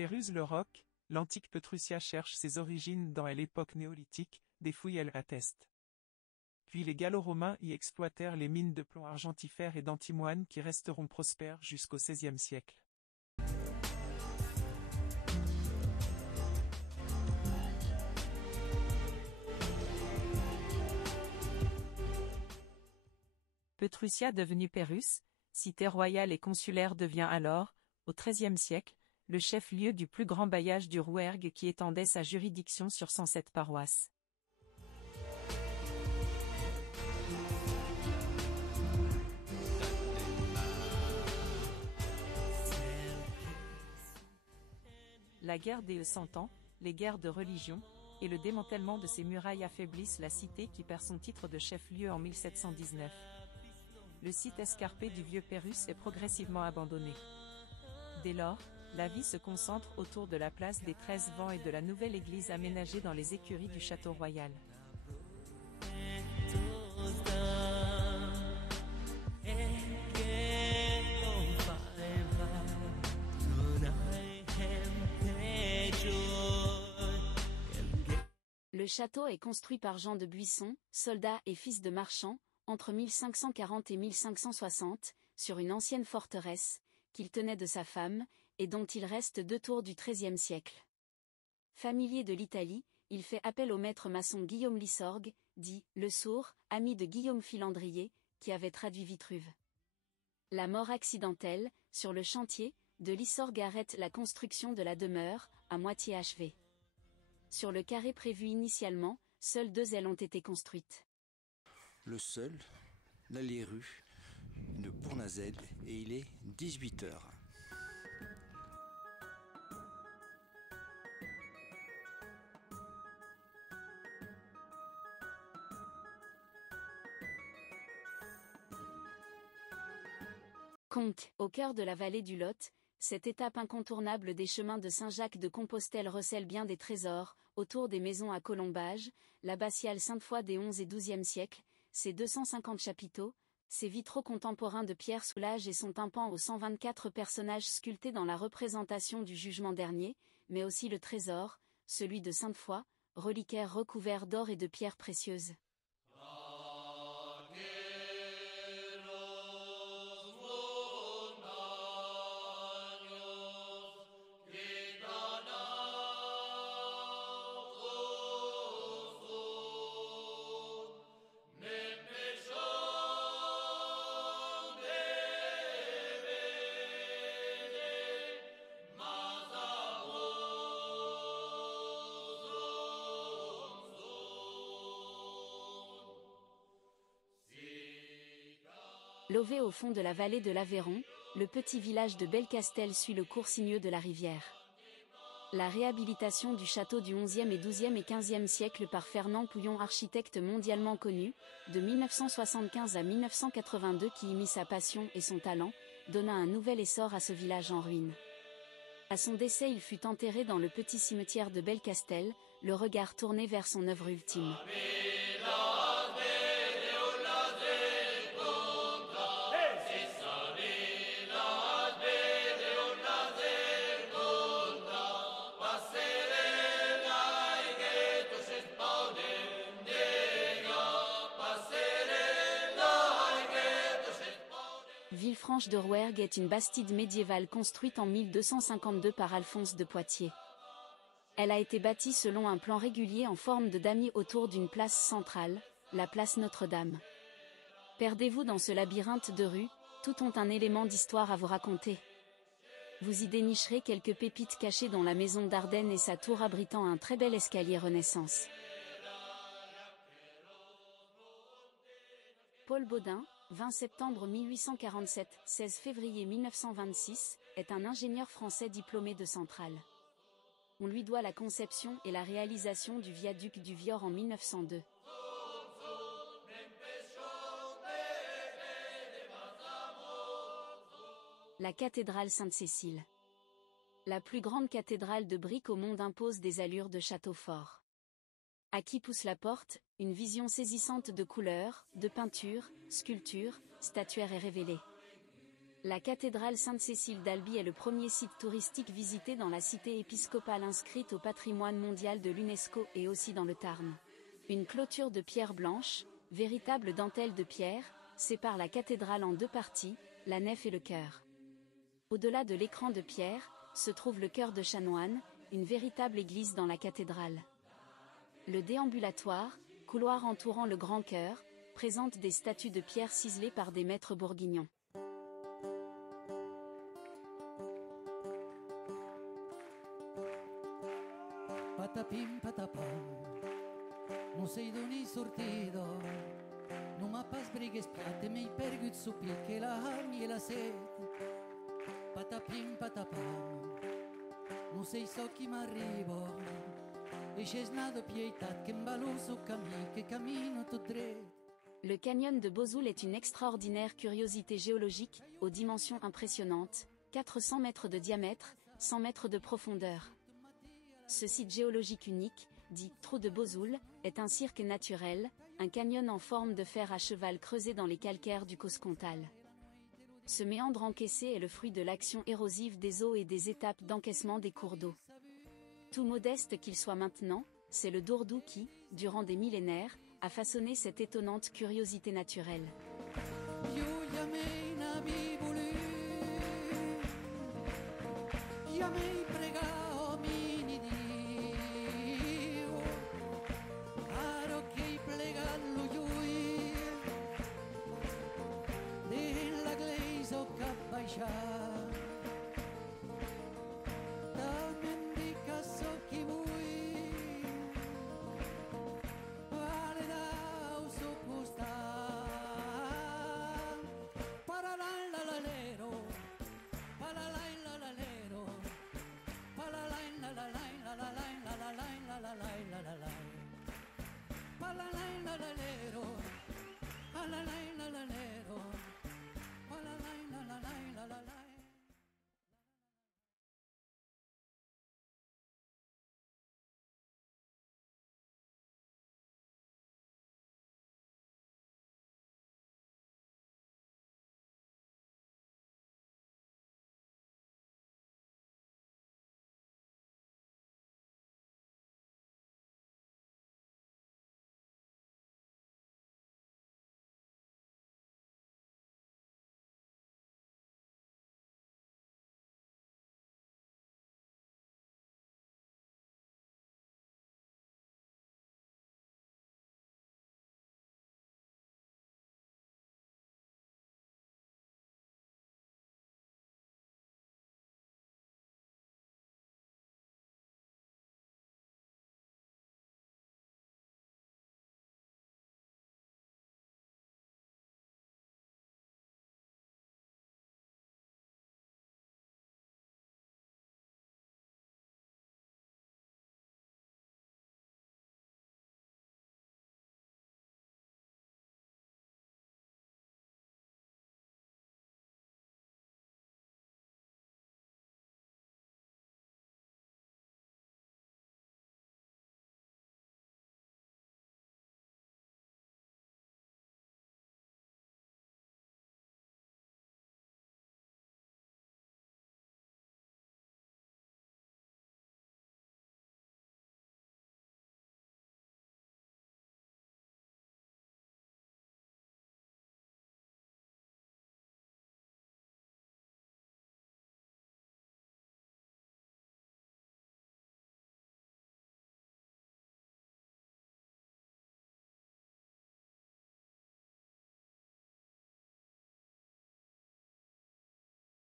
Péruse-le-Roc, l'antique Petrussia cherche ses origines dans l'époque néolithique, des fouilles elles attestent. Puis les Gallo-Romains y exploitèrent les mines de plomb argentifère et d'antimoine qui resteront prospères jusqu'au XVIe siècle. Petrussia devenue Pérus, cité royale et consulaire devient alors, au XIIIe siècle, le chef-lieu du plus grand bailliage du Rouergue qui étendait sa juridiction sur 107 paroisses. La guerre des 100 ans, les guerres de religion, et le démantèlement de ses murailles affaiblissent la cité qui perd son titre de chef-lieu en 1719. Le site escarpé du vieux Pérus est progressivement abandonné. Dès lors, la vie se concentre autour de la place des 13 Vents et de la nouvelle église aménagée dans les écuries du château royal. Le château est construit par Jean de Buisson, soldat et fils de marchand, entre 1540 et 1560, sur une ancienne forteresse, qu'il tenait de sa femme, et dont il reste 2 tours du XIIIe siècle. Familier de l'Italie, il fait appel au maître maçon Guillaume Lissorgue, dit « Le Sourd », ami de Guillaume Filandrier, qui avait traduit Vitruve. La mort accidentelle, sur le chantier, de Lissorgue arrête la construction de la demeure, à moitié achevée. Sur le carré prévu initialement, seules 2 ailes ont été construites. Le seul, l'allée-rue de Bournazel, et il est 18h. Conques, au cœur de la vallée du Lot, cette étape incontournable des chemins de Saint-Jacques-de-Compostelle recèle bien des trésors, autour des maisons à colombages, l'abbatiale Sainte-Foy des XIe et XIIe siècles, ses 250 chapiteaux, ses vitraux contemporains de pierre sous l'âge et son tympan aux 124 personnages sculptés dans la représentation du jugement dernier, mais aussi le trésor, celui de Sainte-Foy, reliquaire recouvert d'or et de pierres précieuses. Lové au fond de la vallée de l'Aveyron, le petit village de Belcastel suit le cours sinueux de la rivière. La réhabilitation du château du XIe et XIIe et XVe siècle par Fernand Pouillon, architecte mondialement connu, de 1975 à 1982 qui y mit sa passion et son talent, donna un nouvel essor à ce village en ruine. À son décès, il fut enterré dans le petit cimetière de Belcastel, le regard tourné vers son œuvre ultime. Villefranche de Rouergue est une bastide médiévale construite en 1252 par Alphonse de Poitiers. Elle a été bâtie selon un plan régulier en forme de damier autour d'une place centrale, la place Notre-Dame. Perdez-vous dans ce labyrinthe de rues, toutes ont un élément d'histoire à vous raconter. Vous y dénicherez quelques pépites cachées dans la maison d'Ardenne et sa tour abritant un très bel escalier Renaissance. Paul Baudin, 20 septembre 1847, 16 février 1926, est un ingénieur français diplômé de Centrale. On lui doit la conception et la réalisation du viaduc du Vior en 1902. La cathédrale Sainte-Cécile. La plus grande cathédrale de briques au monde impose des allures de château fort. À qui pousse la porte, une vision saisissante de couleurs, de peintures, sculptures, statuaires est révélée. La cathédrale Sainte-Cécile d'Albi est le premier site touristique visité dans la cité épiscopale inscrite au patrimoine mondial de l'UNESCO et aussi dans le Tarn. Une clôture de pierre blanche, véritable dentelle de pierre, sépare la cathédrale en deux parties, la nef et le chœur. Au-delà de l'écran de pierre, se trouve le chœur de chanoine, une véritable église dans la cathédrale. Le déambulatoire, couloir entourant le grand chœur, présente des statues de pierre ciselées par des maîtres bourguignons. Patapim patapam, non sei d'uni sortito, non m'ha pas sbrighe spiatte, mi pergut su picche la hammi e la sete. Patapim patapam, non sei so chi m'arrivo, e c'è snato pietat che m'balou su cammin, che cammino tout dret. Le canyon de Bozoul est une extraordinaire curiosité géologique, aux dimensions impressionnantes, 400 mètres de diamètre, 100 mètres de profondeur. Ce site géologique unique, dit « Trou de Bozoul », est un cirque naturel, un canyon en forme de fer à cheval creusé dans les calcaires du Coscontal. Ce méandre encaissé est le fruit de l'action érosive des eaux et des étapes d'encaissement des cours d'eau. Tout modeste qu'il soit maintenant, c'est le Dourdou qui, durant des millénaires, a façonné cette étonnante curiosité naturelle.